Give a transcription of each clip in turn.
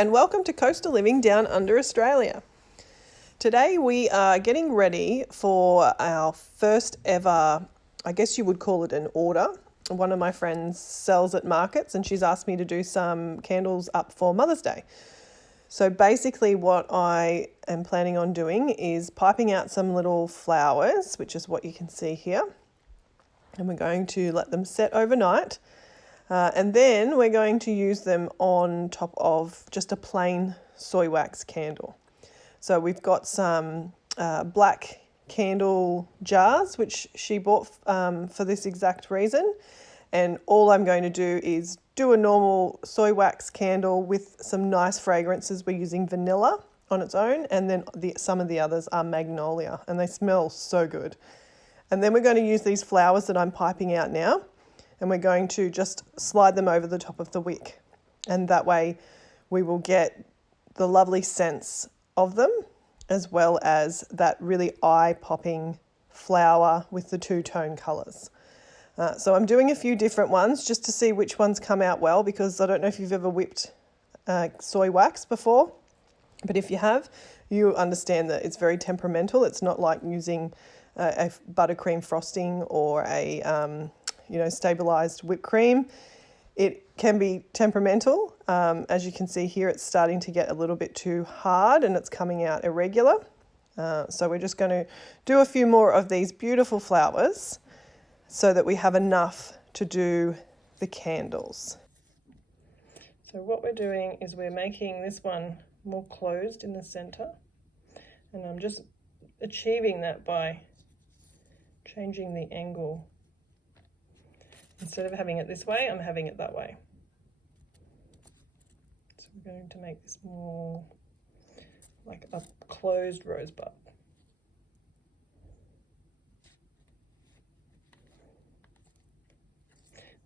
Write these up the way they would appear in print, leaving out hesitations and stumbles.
and welcome to Coastal Living Down Under Australia. Today we are getting ready for our first ever, I guess you would call it an order. One of my friends sells at markets and she's asked me to do some candles up for Mother's Day. So basically what I am planning on doing is piping out some little flowers, which is what you can see here. And we're going to let them set overnight. And then we're going to use them on top of just a plain soy wax candle. So we've got some black candle jars, which she bought for this exact reason. And all I'm going to do is do a normal soy wax candle with some nice fragrances. We're using vanilla on its own, and then some of the others are magnolia, and they smell so good. And then we're going to use these flowers that I'm piping out now. And we're going to just slide them over the top of the wick. And that way we will get the lovely scents of them, as well as that really eye-popping flower with the two-tone colours. So I'm doing a few different ones just to see which ones come out well, because I don't know if you've ever whipped soy wax before, but if you have, you understand that it's very temperamental. It's not like using a buttercream frosting or a stabilized whipped cream. It can be temperamental. As you can see here, it's starting to get a little bit too hard and it's coming out irregular. So we're just going to do a few more of these beautiful flowers so that we have enough to do the candles. So what we're doing is we're making this one more closed in the center, and I'm just achieving that by changing the angle. Instead of having it this way, I'm having it that way. So we're going to make this more like a closed rosebud.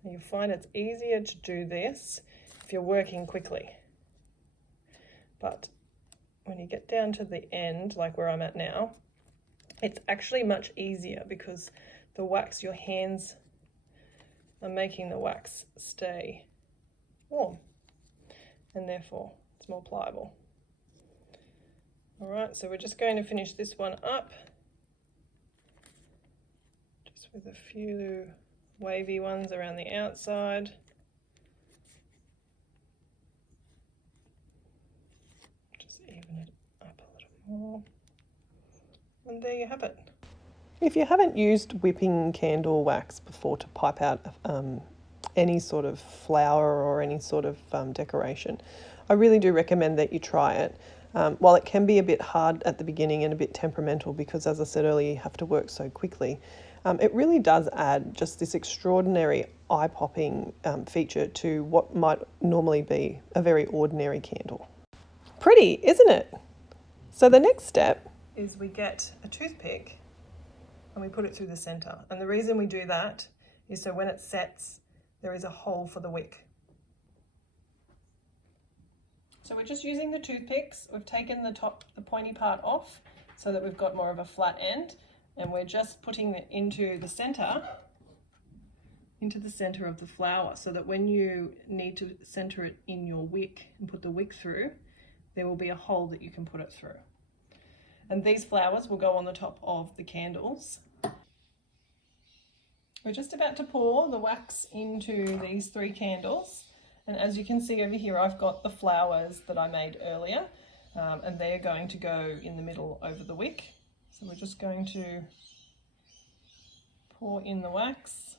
Now you'll find it's easier to do this if you're working quickly. But when you get down to the end, like where I'm at now, it's actually much easier because the wax, your hands I'm making the wax stay warm, and therefore it's more pliable. All right, so we're just going to finish this one up just with a few wavy ones around the outside. Just even it up a little more. And there you have it. If you haven't used whipping candle wax before to pipe out any sort of flower or any sort of decoration, I really do recommend that you try it. While it can be a bit hard at the beginning and a bit temperamental because, as I said earlier, you have to work so quickly, it really does add just this extraordinary eye-popping feature to what might normally be a very ordinary candle. Pretty, isn't it? So the next step is we get a toothpick and we put it through the center. And the reason we do that is so when it sets, there is a hole for the wick. So we're just using the toothpicks. We've taken the pointy part off so that we've got more of a flat end, and we're just putting it into the center of the flower, so that when you need to center it in your wick and put the wick through, there will be a hole that you can put it through. And these flowers will go on the top of the candles. We're just about to pour the wax into these 3 candles. And as you can see over here, I've got the flowers that I made earlier, and they're going to go in the middle over the wick. So we're just going to pour in the wax.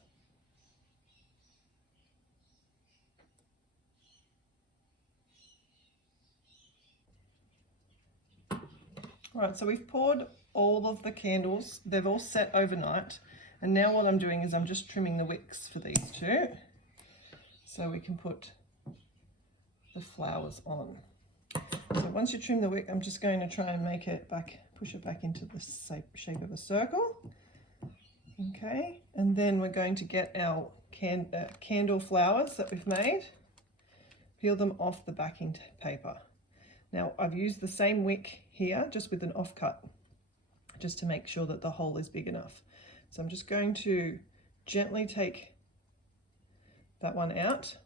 Right, so we've poured all of the candles. They've all set overnight. And now what I'm doing is I'm just trimming the wicks for these 2, so we can put the flowers on. So once you trim the wick, I'm just going to try and make it back, push it back into the shape of a circle. Okay, and then we're going to get our candle flowers that we've made, peel them off the backing paper. Now I've used the same wick here, just with an offcut, just to make sure that the hole is big enough. So I'm just going to gently take that one out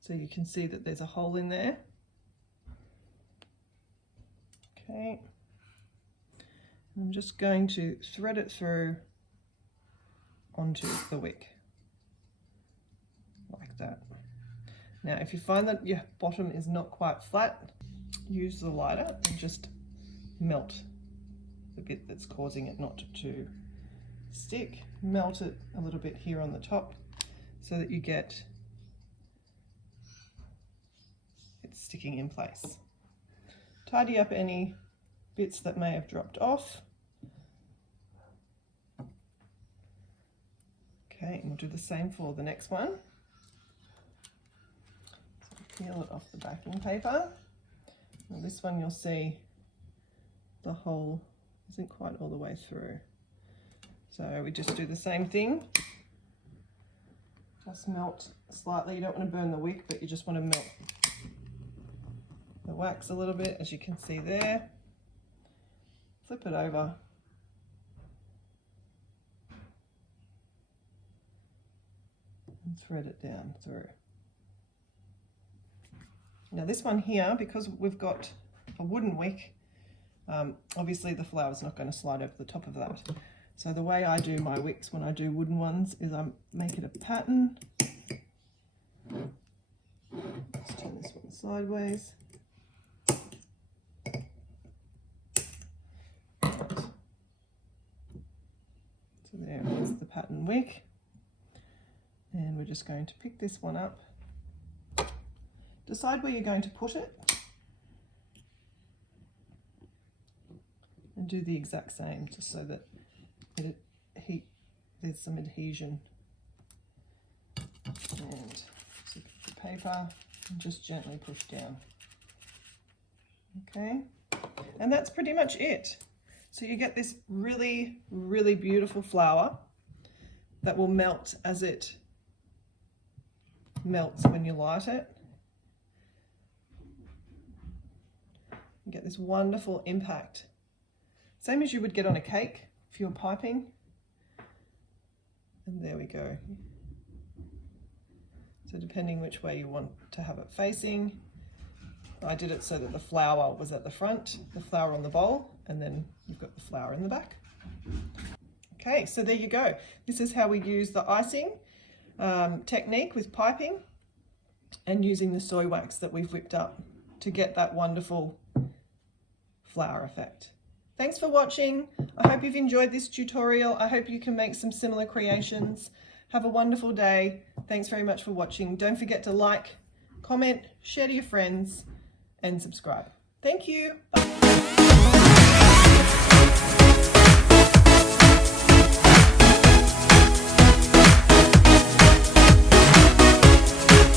so you can see that there's a hole in there. Okay. I'm just going to thread it through onto the wick, like that. Now, if you find that your bottom is not quite flat, use the lighter and just melt the bit that's causing it not to stick. Melt it a little bit here on the top so that you get it sticking in place. Tidy up any bits that may have dropped off. Okay, and we'll do the same for the next one. So peel it off the backing paper. Now this one you'll see the hole isn't quite all the way through. So we just do the same thing. Just melt slightly. You don't want to burn the wick, but you just want to melt the wax a little bit, as you can see there. Flip it over. And thread it down through. Now this one here, because we've got a wooden wick, obviously the flower's not going to slide over the top of that. So the way I do my wicks when I do wooden ones is I make it a pattern. Let's turn this one sideways. So there is the pattern wick. And we're just going to pick this one up. Decide where you're going to put it. And do the exact same, just so that there's some adhesion. And so pick the paper and just gently push down. Okay, and that's pretty much it. So you get this really, really beautiful flower that will melt as it melts when you light it. You get this wonderful impact. Same as you would get on a cake if you were piping. And there we go. So depending which way you want to have it facing, I did it so that the flower was at the front, the flower on the bowl, and then you've got the flower in the back. Okay, so there you go. This is how we use the icing technique with piping and using the soy wax that we've whipped up to get that wonderful flower effect. Thanks for watching. I hope you've enjoyed this tutorial. I hope you can make some similar creations. Have a wonderful day. Thanks very much for watching. Don't forget to like, comment, share to your friends, and subscribe. Thank you. Bye.